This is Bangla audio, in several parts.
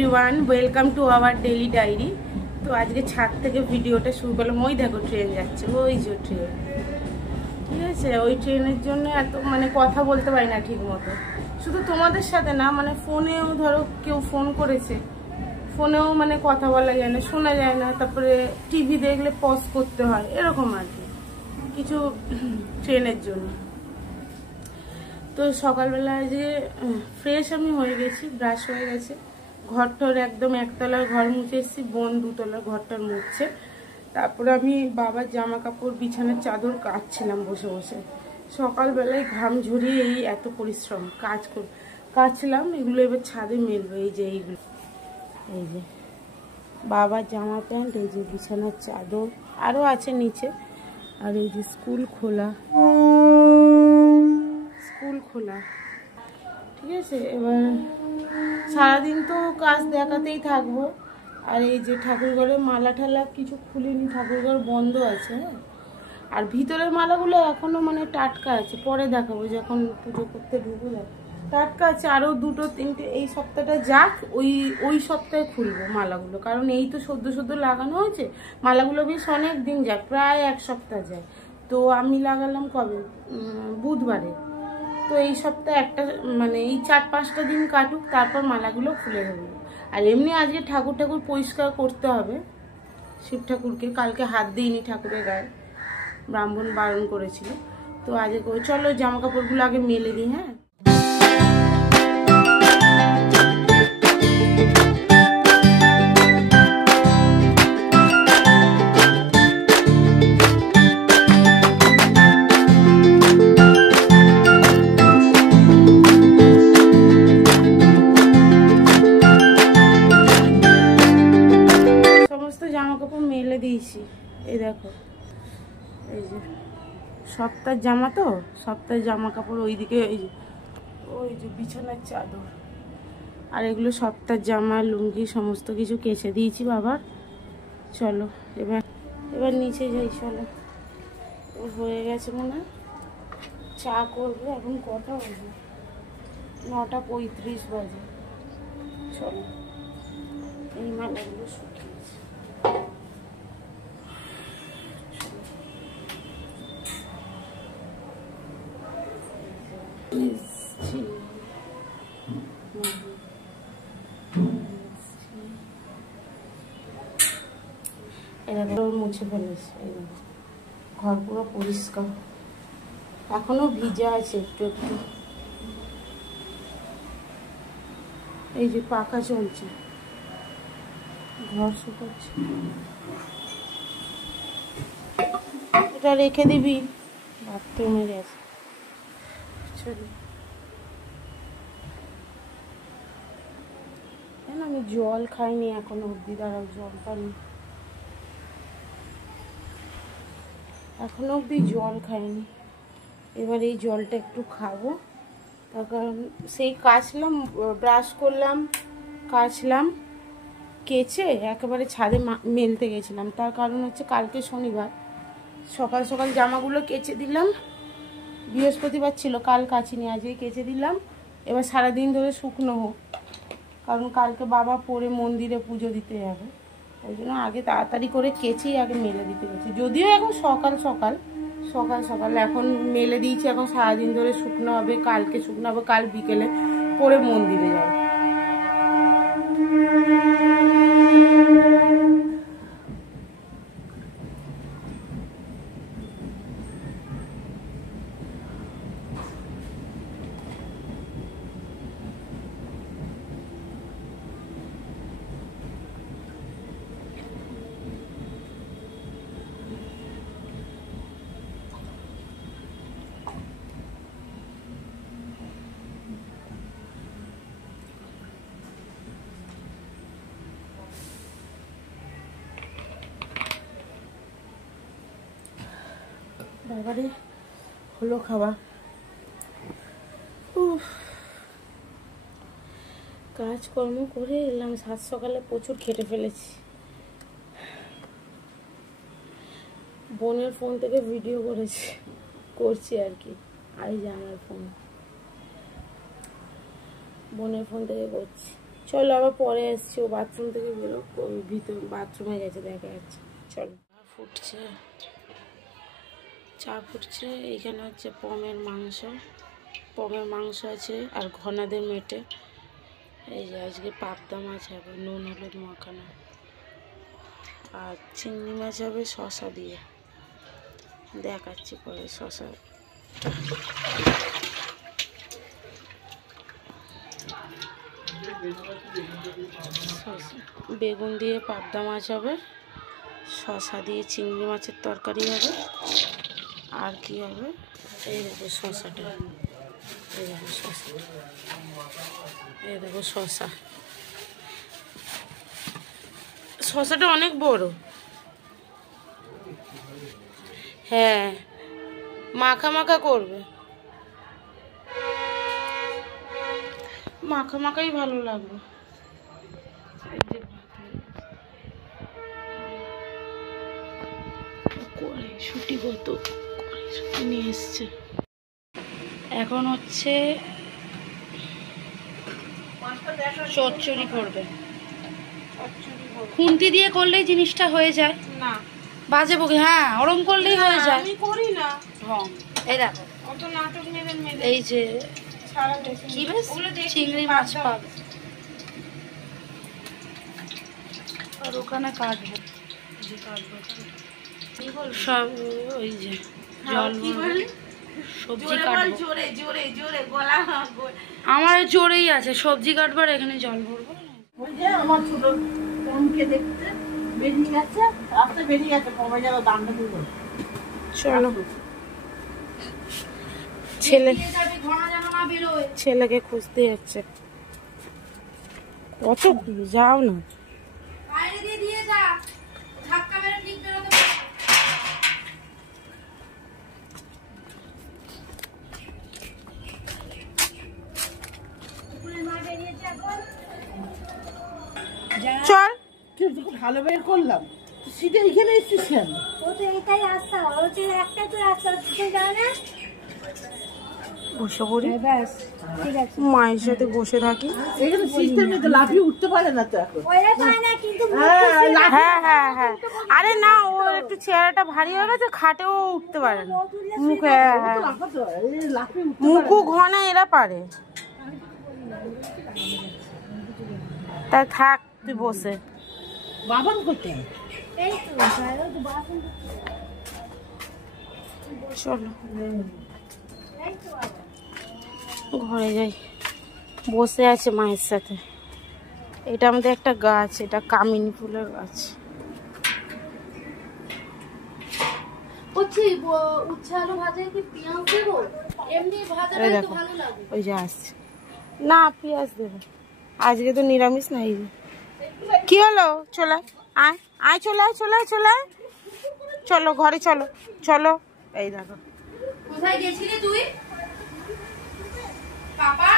Everyone, welcome to our daily diary. তো আজকে ছাদ থেকে ভিডিওটা শুরু করলাম। ওই দেখো ট্রেন যাচ্ছে, ওই যে ট্রেন, ঠিক আছে। ওই ট্রেনের জন্য এত কথা বলতে পারি না ঠিক মতো। শুধু তোমাদের সাথে না, ফোনেও ধরো কেউ ফোন করেছে, ফোনেও কথা বলা যায় না, শোনা যায় না। তারপরে টিভি দেখলে পজ করতে হয়, এরকম আর কি কিছু ট্রেনের জন্য। তো সকালবেলা যে ফ্রেশ আমি হয়ে গেছি, ব্রাশ হয়ে গেছে, ঘরটার একদম একতলার ঘর মুছে এসেছি, বোন দুতলার ঘরটার মুছছে। তারপরে আমি বাবার জামা কাপড় বিছানার চাদর কাচছিলাম বসে বসে। সকালবেলায় ঘাম ঝরিয়ে এই এত পরিশ্রম কাচছিলাম। এগুলো এবার ছাদে মেলবো। এই যে এইগুলো, এই যে বাবার জামা প্যান্ট, এই যে বিছানার চাদর আরও আছে নিচে। আর এই যে স্কুল খোলা, ঠিক আছে। এবার সারাদিন তো কাজ দেখাতেই থাকবো। আর এই যে ঠাকুরঘরের মালা ঠালা কিছু খুলিনি, ঠাকুরঘর বন্ধ আছে। হ্যাঁ, আর ভিতরের মালাগুলো এখনো টাটকা আছে, পরে দেখাবো যখন পুজো করতে ঢুকবো। টাটকা আছে, আরও দুটো তিনটে এই সপ্তাহটা যাক, ওই সপ্তাহে খুলবো মালাগুলো। কারণ এই তো সদ্য লাগানো হয়েছে, মালাগুলো বেশ অনেক দিন যায়, প্রায় এক সপ্তাহ যায়। তো আমি লাগালাম কবে, বুধবারে। তো এই সপ্তাহে একটা এই 4-5টা দিন কাটুক, তারপর মালাগুলো খুলে দেবো। আর এমনি আজকে ঠাকুর পরিষ্কার করতে হবে, শিব ঠাকুরকে। কালকে হাত দিইনি ঠাকুরের গায়ে, ব্রাহ্মণ বারণ করেছিল। তো আজকে চলো জামা কাপড়গুলো আগে মেলে দিই। হ্যাঁ, মেলে দিয়েছি। এই দেখো, এই যে সপ্তাহের জামা, তো সপ্তাহের জামা কাপড় ওইদিকে, ওই যে বিছানার চাদর, আর এগুলো সপ্তাহের জামা, লুঙ্গি সমস্ত কিছু কেচে দিয়েছি বাবার। চলো এবার নিচে যাই। চলো, হয়ে গেছে মনে হয়, চা করবো। এখন কটা বাজে? 9:35 বাজে। চলো, এই মালাগুলো শুকিয়েছে। মুছে ফেলেছে, ঘর পুরো পরিষ্কার, এখনো ভিজা আছে একটু একটু। এই যে পাখা চলছে, ঘর শুকাচ্ছে। এটা রেখে দিবি, বাথরুমে গেছে। চলো, আমি জল খাইনি এখনো অব্দি। দাঁড়াও, জল পানি এখনো অব্দি জল খাইনি। এবার এই জলটা একটু খাবো। তার কারণ সেই কাচলাম, ব্রাশ করলাম, কাচলাম, কেচে একেবারে ছাদে মেলতে গেছিলাম। তার কারণ হচ্ছে কালকে শনিবার, সকাল সকাল জামাগুলো কেচে দিলাম। বৃহস্পতিবার ছিল, কাল কাচিনি, আজকে কেচে দিলাম। এবার সারাদিন ধরে শুকনো হোক, কারণ কালকে বাবা পরে মন্দিরে পুজো দিতে যাবে। ওই জন্য আগে তাড়াতাড়ি করে কেচেই আগে মেলে দিতে গেছি। যদিও এখন সকাল সকাল এখন মেলে দিয়েছি। এখন সারাদিন ধরে শুকনো হবে, কালকে শুকনো হবে, কাল বিকেলে পরে মন্দিরে যাবে। বাবারে হলো খাওয়া। কাজকর্ম করে এলাম, সাত সকালে প্রচুর খেটে ফেলেছি। বোনের ফোন থেকে ভিডিও করছি আর কি। এই যে আমার ফোন, বোনের ফোন থেকে করছি। চলো আবার পরে এসছি, ও বাথরুম থেকে বেরো, ভিতর বাথরুমে গেছে দেখা যাচ্ছে। চলো ফুটছে, চা ফুটছে। এইখানে হচ্ছে পমের মাংস আছে আর ঘনাদের মেটে। এই যে আজকে পাবদা মাছ হবে নুন হলুদ মাখানো, আর চিংড়ি মাছ হবে শশা দিয়ে, দেখাচ্ছি পরে শশা। বেগুন দিয়ে পাবদা মাছ হবে, শশা দিয়ে চিংড়ি মাছের তরকারি হবে, আর কি হবে এই দেখো শশাটা, এই দেখো শশা, এই দেখো শশাটা অনেক বড়। হ্যাঁ মাখা মাখা করবে, মাখা মাখাই ভালো লাগবে। শুটি কত শুটি নিয়ে এসছে। এখন হচ্ছে চচ্চড়ি করবে, খুন্তি দিয়ে করলেই জিনিসটা হয়ে যায় না, বাজে বকে। হ্যাঁ ওরম করলেই হয়ে যায়, আমি করি না। হ্যাঁ এই দেখো অত নাটক মেরে এই যে কি বেশ চিংড়ি মাছ পাবে, আর ওখানে কাটবো সব, ওই যে জল সবজি কাটবো, আমার জোরেই আছে সবজি কাটবার, এখানে জল ভরবো। আমার ছোট বোনকে দেখতে বেরিয়ে গেছে, রাস্তায় বেরিয়ে গেছে, কমে যাবে দামটা দিয়ে দেবো। চলো ছেলেকে খুঁজতে যাচ্ছে, কত যাও না। চল ভালো বের করলাম, সিটে এখানে এসেছিস কেন? ও তো এটাই রাস্তা, ও যে একটাই তো রাস্তা, তুই জানে বসে পড়ি, ব্যাস ঠিক আছে। মায়ের সাথে বসে থাকি, এখানে সিস্টেমে তো লাফিয়ে উঠতে পারে না তো এখন। ওইটা পায় না কিন্তু হ্যাঁ হ্যাঁ হ্যাঁ, আরে না ও একটু চেহারাটা ভারী হয়ে গেছে, খাটেও উঠতে পারে না, মুখে লাফিয়ে উঠতে মুখু ঘনা এরা পারে। তাই থাক তুই বসে। বাবান কোথায়? এই তো বাইরে তো বাসন, চলো এই তো ঘরে যাই, বসে আছে মায়ের সাথে। এটা আমাদের একটা গাছ, এটা কামিনী ফুলের গাছ। উচ্ছে আলু ভাজা কি পেঁয়াজ দেবো? এমনি ভাজাটা তো ভালো লাগে। ওই যে আসছে না, পেঁয়াজ দেবে, আজকে তো নিরামিষ নাই। কি হলো? চলে আয় আয়, চলে আয় চলে আয় চলে আয়, চলো ঘরে চলো চলো। এই দেখো কোথায় গেছিলি তুই? পাপা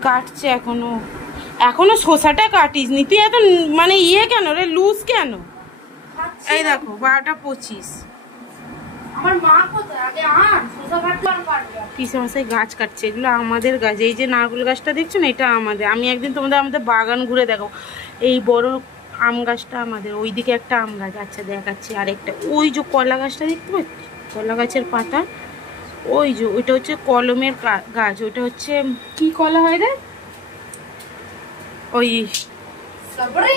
কাটছে এখনো শসাটা কাটিস নি তুই, এত মানে ইয়ে কেন রে, লুজ কেন? এই দেখো 12:25। আমার মা কোথায়? আগে আন শসা কাটতে পারবে। পিসে মাসে গাছ কাটছে, এগুলো আমাদের গাছ। এই যে নারকেল গাছটা দেখছো না, এটা আমাদের। আমি একদিন আমাদের বাগান ঘুরে দেখাবো। এই বড় আম গাছটা আমাদের, ওইদিকে একটা আম গাছ, আচ্ছা দেখাচ্ছি আরেকটা। ওই যে কলা গাছটা দেখতে পাচ্ছি, কলা গাছের পাতা, ওই যে ওইটা হচ্ছে কলমের গাছ, ওইটা হচ্ছে কি কলা হয় রে,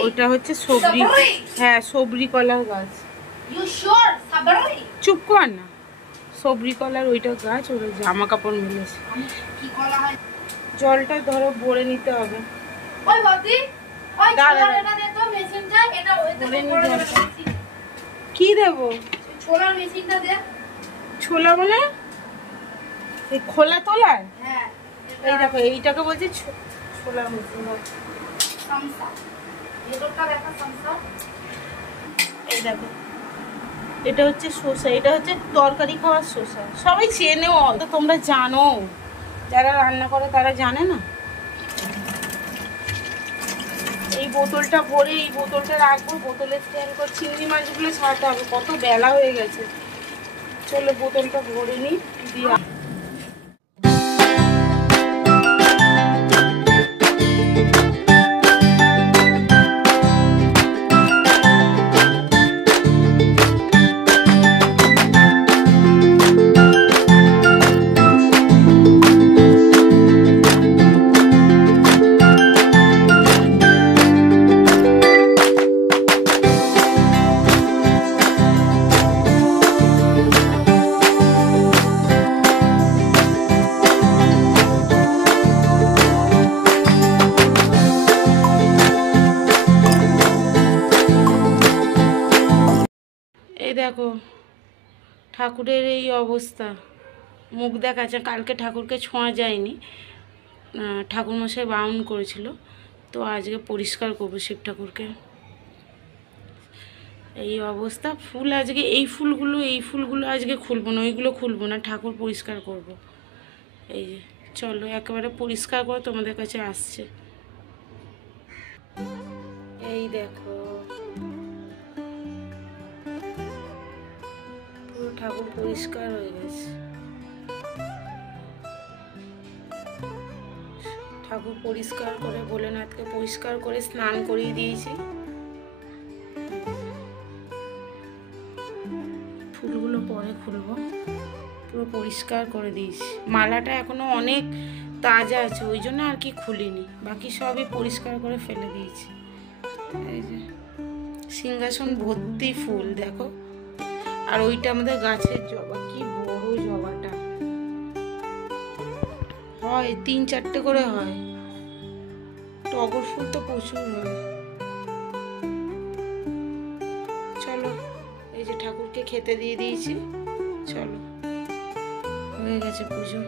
ওইটা হচ্ছে সবরি। হ্যাঁ সবরি কলার গাছ। চুপ কর না, সবরি কলার ওইটা গাছ, ওটা জামা কাপড় মিলেছে। জলটা ধরো ভরে নিতে হবে। কি দেবো? ছোলা মানে এই খোলা তোলার? এই দেখো এইটাকে বলছি ছোলার মেশিন। এই দেখো এটা হচ্ছে শসা, এটা হচ্ছে তরকারি খাওয়ার শসা। সবাই চেনেও, তো তোমরা জানো, যারা রান্না করে তারা জানে না। এই বোতলটা ভরে এই বোতলটা রাখবো, বোতলে স্ট্যান্ড করে চিংড়ি মাছগুলো ছাড়াতে হবে, কত বেলা হয়ে গেছে। চলো বোতলটা ভরে নিই দিয়ে ঠাকুরের এই অবস্থা, মুখ দেখাচ্ছে। কালকে ঠাকুরকে ছোঁয়া যায়নি, ঠাকুরমশাই বারণ করেছিল, তো আজকে পরিষ্কার করবো শিব ঠাকুরকে। এই অবস্থা, ফুল আজকে এই ফুলগুলো আজকে খুলবো না, ওইগুলো খুলবো না, ঠাকুর পরিষ্কার করব। এই যে চলো একেবারে পরিষ্কার করে তোমাদের কাছে আসছে। এই দেখো পুরো ঠাকুর পরিষ্কার হয়ে গেছে। ঠাকুর পরিষ্কার করে ভোলেনাথকে পরিষ্কার করে স্নান করিয়ে দিয়েছি। ফুলগুলো পরে খুলবো, পুরো পরিষ্কার করে দিয়েছি। মালাটা এখনো অনেক তাজা আছে, ওই জন্য আর কি খুলিনি, বাকি সবই পরিষ্কার করে ফেলে দিয়েছি। এই যে সিংহাসন ভর্তি ফুল দেখো। আর ওইটা আমাদের গাছের জবা, কি বড় জবাটা হয়, 3-4টে করে হয়। টগর ফুল তো প্রচুর হয়। চলো এই যে ঠাকুরকে খেতে দিয়ে দিয়েছি, চলো হয়ে গেছে পুজো।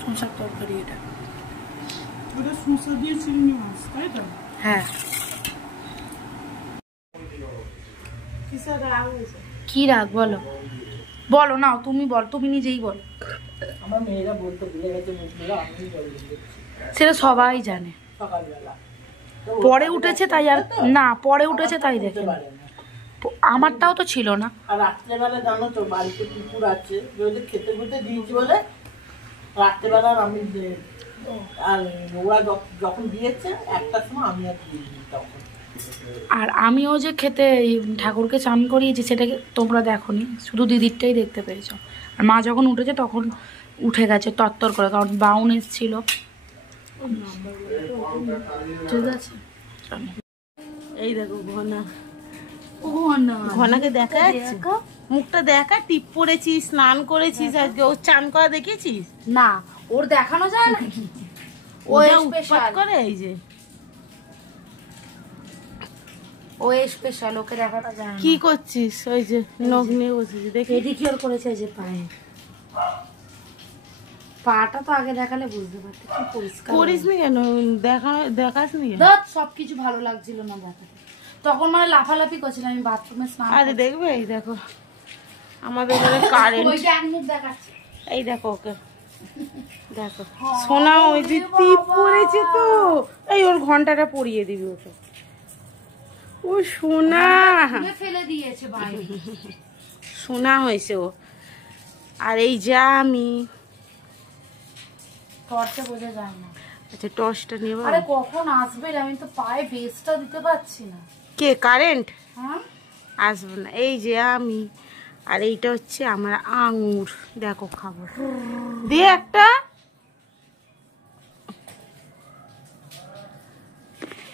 শসার তরকারি এটা, শসা দিয়ে চিংড়ি মাছ, তাই তো? হ্যাঁ। কিসের রাগ হয়েছে? কি রাগ বলো, বলো না তুমি বল, তুমি নিজেই বলো। আমার মেয়েরা বলতে ভুলে গেছে মুখগুলো, আমি বলছি সেটা সবাই জানে, সকালবেলা পরে উঠেছে তাই। আর না, পরে উঠেছে তাই দেখে, আমারটাও তো ছিল না। আর রাত্রেবেলা জানো তো বাড়িতে কুকুর আছে, ওদের খেতে খেতে দিয়েছি বলে রাত্রেবেলা আমি আর ওরা যখন দিয়েছে 1টার সময় আমি আর দিইনি তখন। আর আমিও যে খেতে ঠাকুরকে চান করিয়েছি সেটা তোমরা দেখোনি, শুধু দিদিরটাই দেখতে পেয়েছো। আর মা যখন উঠেছে তখন উঠে গেছে তত্তর করে, কারণ বাউন এসেছিল। ঠিক আছে, এই দেখো ঘনা, ঘনা ঘনাকে দেখা যাচ্ছে, মুখটা দেখা, টিপ পড়েছিস, স্নান করেছিস আজকে, ও চান করা দেখেছিস? না, ওর দেখানো যায় না, ও যা উৎপাত স্পেশাল করে। এই যে ও স্পেশাল, ওকে দেখানো যায় না। কি করছিস? ওই যে নখ নিয়ে বসেছি, দেখি। পেডিকিউর করেছে যে পায়ে, পাটা তো আগে দেখালে বুঝতে পারতে কি পরিষ্কার। করিস নি কেন? দেখাস নি কেন? দাঁত সবকিছু ভালো লাগছিল না দেখাতে, তখন মানে লাফালাফি করছিলাম আমি বাথরুমে স্নান। আরে দেখবে, এই দেখো আমাদের ঘরে কারেন্ট, ওই ড্যান মুখ দেখাচ্ছে। এই দেখো ওকে দেখো, সোনা ওই যে টিপ পড়েছে তো, এই ওর ঘন্টাটা পরিয়ে দিবি ওকে। ও সোনা, খুলে ফেলে দিয়েছে ভাই, সোনা হয়েছে ও। আর এই যা আমি টর্চে বোঝা যায় না। আচ্ছা টর্চটা নিয়ে আরে কখন আসবে, আমি তো পায়ে বেসটা দিতে পারছি না। কে কারেন্ট? হ্যাঁ আসবে না। এই যে আমি, আর এইটা হচ্ছে আমার আঙুর, দেখো খাবো দিয়ে একটা।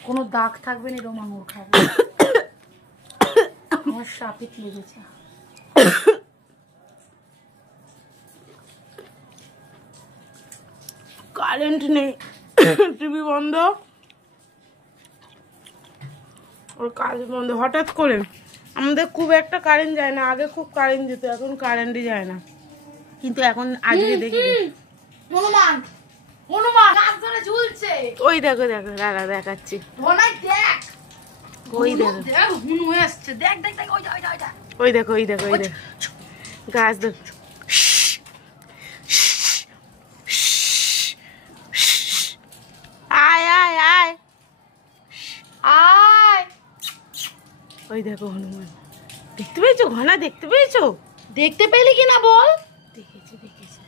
কোনো দাগ থাকবে না এরকম আঙুর খাবো। আমার সাপিট লেগেছে। কারেন্ট নেই, টিভি বন্ধ, ওর কাজ বন্ধ হঠাৎ করে। আমাদের খুব একটা কারেন্ট যায় না, আগে খুব কারেন্ট যেত, এখন কারেন্টই যায় না। কিন্তু এখন আজকে দেখি হনুমান, হনুমান কাজ ধরে ঝুলছে। ওই দেখো দেখো, দাঁড়া দেখাচ্ছি, ধনাই দেখ, ওই দেখো, দেখ হুনু এসছে, দেখ দেখ দেখ, ওই ওই ওই ওই দেখো, ওই দেখো, ওই দেখো গাছ দেখো। আয় আয় আয় আয়, ওই দেখো হনুমান, দেখতে পেয়েছো? ঘনা দেখতে পেয়েছো? দেখতে পেলি কিনা বল? দেখেছি দেখেছি।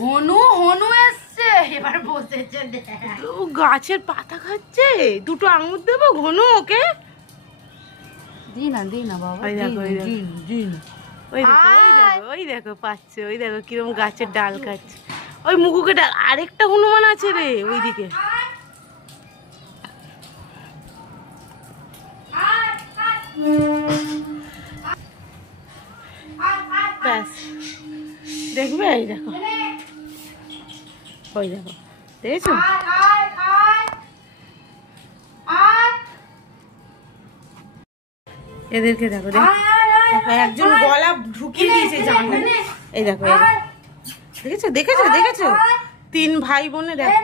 হনু হনু এসছে, এবার বসেছে দেখ। ও গাছের পাতা খাচ্ছে, দুটো আঙুর দেবো ঘন ওকে। দি না বাবা, ওই দেখো, ওই দেখো, ওই দেখো, ওই দেখো, ওই দেখো পাচ্ছে, ওই দেখো কিরকম গাছের ডাল খাচ্ছে। ওই মুকুকে ডাল, আরেকটা হনুমান আছে রে ওইদিকে। ব্যাস দেখবে এই দেখো, ওই দেখো, দেখেছো? এদেরকে দেখো, দেখো একজন গলা ঢুকিয়ে দিয়েছে জানলা। এই দেখো, দেখেছো দেখেছো দেখেছো? 3 ভাই বোনে দেখো,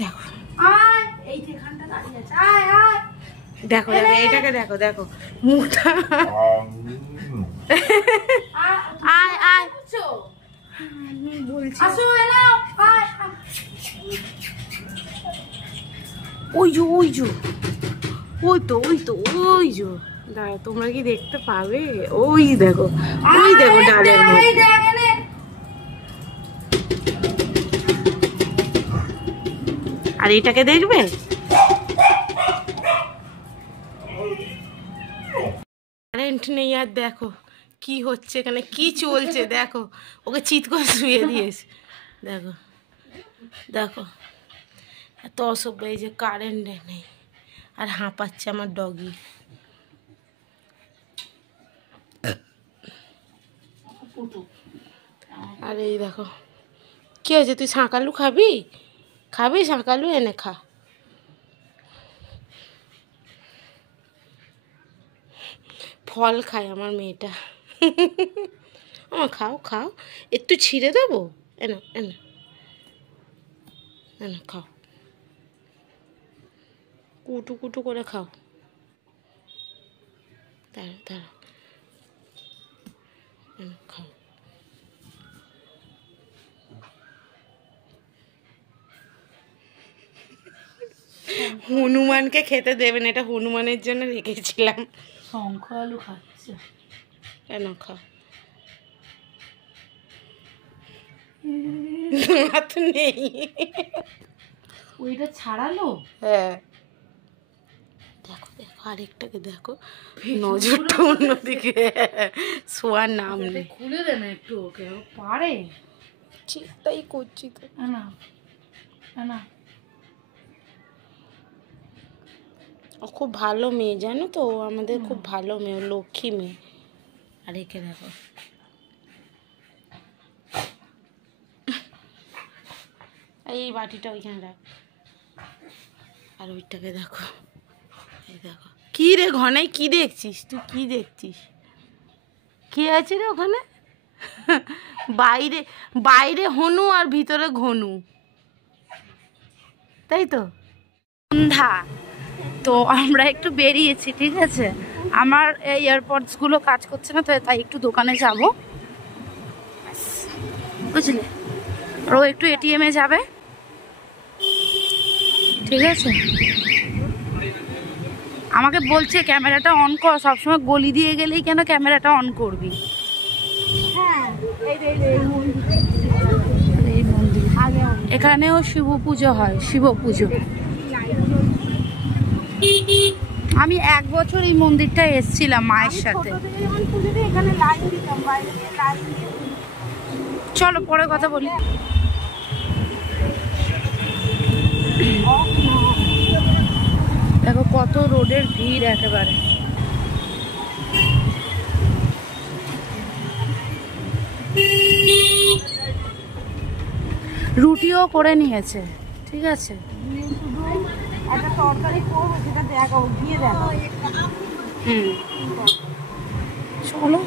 দেখো দেখো দেখো এটাকে দেখো, দেখো মুখটা। আয় আয় বলছি, ওই যে ওই যে ওই তো ওই তো ওই যে, দাঁড়া তোমরা কি দেখতে পাবে? ওই দেখো, ওই দেখো ডালের মধ্যে। আর এটাকে দেখবে, কারেন্ট নেই আর দেখো কি হচ্ছে এখানে, কি চলছে দেখো। ওকে চিৎ করে শুয়ে দিয়েছে, দেখো দেখো এত অসভ্য। এই যে কারেন্ট নেই আর হাঁপাচ্ছে আমার ডগি। আর এই দেখো কি হয়েছে, তুই শাঁকালু খাবি? খাবি শাঁকালু? এনে খা। ফল খায় আমার মেয়েটা। আমার খাও খাও, একটু ছিঁড়ে দেবো, এনে এনে এনে খাও, কুটু কুটু করে খাও। দাঁড়া দাঁড়া, খাও। হনুমানকে খেতে দেবেন, এটা হনুমানের জন্য রেখেছিলাম। শঙ্খ আলু খাচ্ছে কেন? খাও। তো নেই, ওইটা ছাড়ালো। হ্যাঁ দেখো দেখো আরেকটাকে দেখো, নজরটা অন্যদিকে, শোয়ার নাম নেই। খুলে দে না একটু, ওকে পারে। চিন্তাই করছি তো। না না, ও খুব ভালো মেয়ে জানো তো, ও আমাদের খুব ভালো মেয়ে, লক্ষ্মী মেয়ে। আর একে দেখো, এই বাটিটা ওইখানে রাখ। আর ওইটাকে দেখো, এই দেখো কি রে ঘনাই, কি দেখছিস তুই? কি দেখছিস? কি আছে রে ওখানে? বাইরে বাইরে হনু আর ভিতরে ঘনু, তাই তো? সন্ধ্যা তো আমরা একটু বেরিয়েছি, ঠিক আছে? আমার এয়ারপডসগুলো কাজ করছে না, তো তাই একটু দোকানে যাব, বুঝলে? আর ও একটু এটিএমে যাবে, ঠিক আছে? আমাকে বলছে ক্যামেরাটা অন কর, সবসময় গলি দিয়ে গেলেই কেন ক্যামেরাটা অন করবি? এই মন্দির, এখানেও শিব পুজো হয়, শিব পুজো। আমি 1 বছর এই মন্দিরটা এসেছিলাম মায়ের সাথে। চলো পরে কথা বলি। দেখো কত রোডের ভিড় একেবারে। রুটিও করে নিয়েছে, ঠিক আছে? একটা তরকারি করবো, সেটা দেখো গিয়ে দেখো। চলো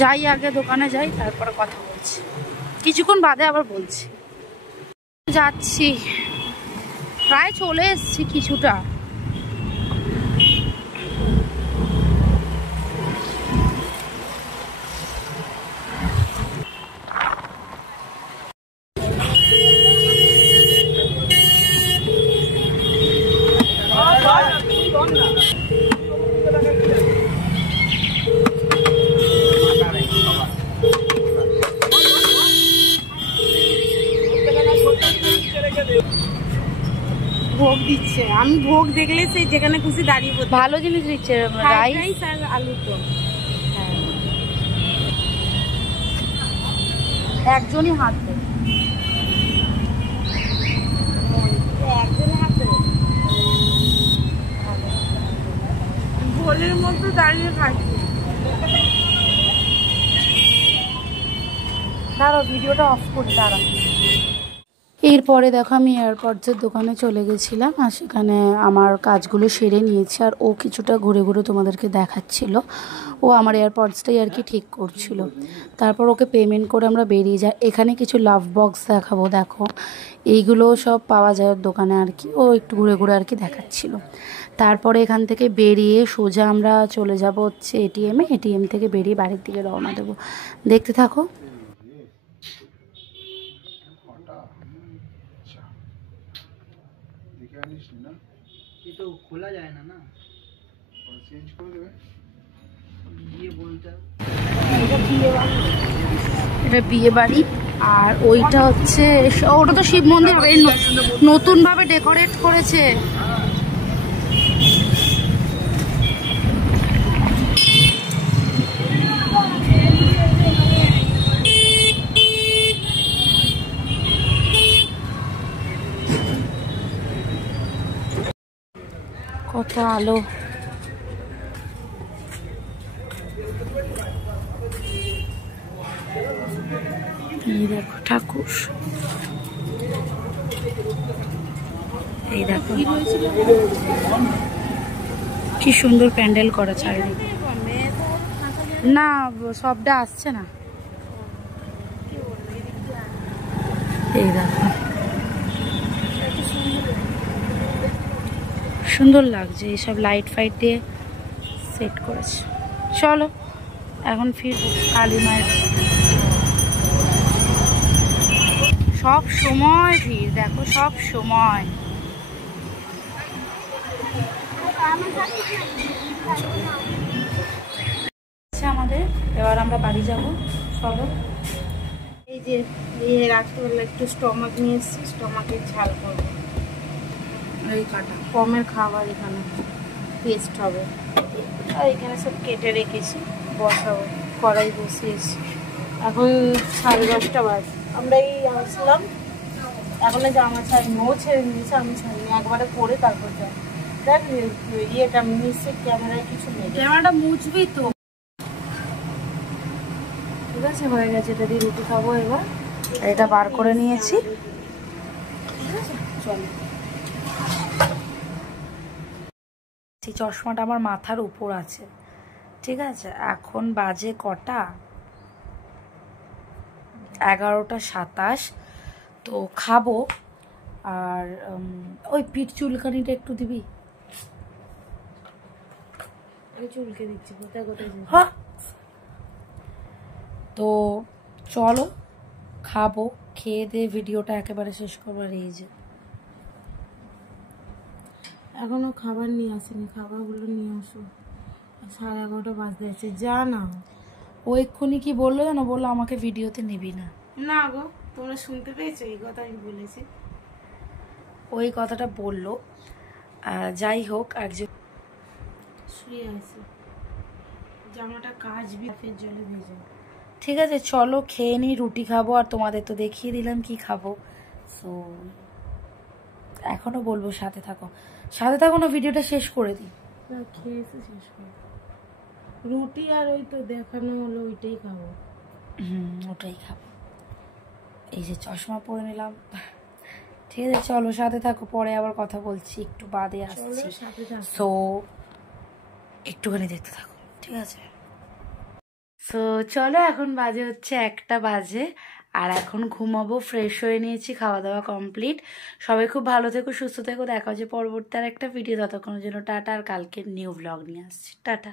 যাই, আগে দোকানে যাই, তারপরে কথা বলছি, কিছুক্ষণ বাদে আবার বলছি। যাচ্ছি, প্রায় চলে এসছি কিছুটা। ভোগ দিচ্ছে, আমি ভোগ দেখলে সেই যেখানে খুশি দাঁড়িয়ে পড়তে। ভালো জিনিস দিচ্ছে, রাইস আর আলুর দম। একজনই হাত দেয়, একজনে হাত দেবে, ভোলের মধ্যে দাঁড়িয়ে খাচ্ছি। ভিডিওটা অফ করে দাঁড়া। এরপরে দেখো আমি এয়ারপডসের দোকানে চলে গেছিলাম, আর সেখানে আমার কাজগুলো সেরে নিয়েছি। আর ও কিছুটা ঘুরে ঘুরে তোমাদেরকে দেখাচ্ছিল, ও আমার এয়ারপডসটাই আর কি ঠিক করছিল। তারপর ওকে পেমেন্ট করে আমরা বেরিয়ে যাই। এখানে কিছু লাভ বক্স দেখাবো, দেখো এইগুলো সব পাওয়া যায় ওর দোকানে আর কি, ও একটু ঘুরে ঘুরে আর কি দেখাচ্ছিল। তারপরে এখান থেকে বেরিয়ে সোজা আমরা চলে যাব হচ্ছে এটিএমে। এটিএম থেকে বেরিয়ে বাড়ির দিকে রওনা দেবো, দেখতে থাকো। খোলা যায় না, চেঞ্জ করে দেবে, গিয়ে বলতে। এটা বিয়ে বাড়ি, আর ওইটা হচ্ছে, ওটা তো শিব মন্দির হবে, নতুন ভাবে ডেকোরেট করেছে। কত আলো, এই দেখো ঠাকুর, এই দেখো কি সুন্দর প্যান্ডেল করা চারিদিকে। না সবটা আসছে না, এই দেখো সুন্দর লাগছে, এইসব লাইট ফাইট দিয়ে সেট করেছে। চলো এখন ফিরবো কালী মায়ের। সব সময় ভিড়, দেখো সব সময়। আমাদের এবার আমরা বাড়ি যাব, চলো। এই যে রাত্রিবেলা একটু স্টমাক নিয়ে এসেছি, স্টমাকের ঝাল করবো। এই কাটা কমের খাবার এখানে টেস্ট হবে। আর এখানে সব কেটে রেখেছি, বসাবো, কড়াই বসিয়েছি। এখন 10:30 বাজে, আমরা এই আসলাম, এখন জামা ছাড়িনি, ও ছেড়ে নিয়েছে, আমি ছাড়িনি, একবারে পরে তারপর যাই। দেখ ইয়েটা মিক্সির ক্যামেরায় কিছু নেই, ক্যামেরাটা মুছবি তো। ঠিক আছে, হয়ে গেছে, এটা দিয়ে রুটি খাবো এবার। এটা বার করে নিয়েছি, ঠিক আছে চলো। চশমাটা আমার মাথার উপর আছে, ঠিক আছে। এখন বাজে কটা, 11:27। তো খাবো। আর ওই পিঠ চুলকানিটা একটু দিবি, চুলকে দিচ্ছি, কোথায় কোথায় হ্যাঁ। তো চলো খাবো, খেয়ে দিয়ে ভিডিওটা একেবারে শেষ করবো। এই যে এখনো খাবার নিয়ে আসেনি, খাবারগুলো নিয়ে আসো। 11:30 বাজতে আছে, যা না। ও এক্ষুনি কি বললো জানো, বললো আমাকে ভিডিওতে নিবি না। না গো, তোমরা শুনতে পেয়েছো এই কথা আমি বলেছি? ওই কথাটা বললো। যাই হোক, একজন শুয়ে আছে, জামাটা কাচবি, ফের জলে ভেজে। ঠিক আছে চলো খেয়ে নিই, রুটি খাবো। আর তোমাদের তো দেখিয়ে দিলাম কি খাবো। সো এখনো বলবো সাথে থাকো, সাথে থাকো না, ভিডিওটা শেষ করে দিই। খেয়ে এসে শেষ করো। রুটি আর ওই তো দেখানো হলো, ওইটাই খাবো। ওটাই খাবো। এই যে চশমা পরে নিলাম। ঠিক আছে চলো সাথে থাকো, পরে আবার কথা বলছি, একটু বাদে আসছি। সো একটুখানি দেখতে থাকো, ঠিক আছে। সো চলো, এখন বাজে হচ্ছে 1টা বাজে, আর এখন ঘুমাবো। ফ্রেশ হয়ে নিয়েছি, খাওয়া দাওয়া কমপ্লিট। সবাই খুব ভালো থেকো, সুস্থ থেকো, দেখা হচ্ছে পরবর্তী আর একটা ভিডিও। ততক্ষণের জন্য টাটা, আর কালকে নিউ ব্লগ নিয়ে আসছি। টাটা।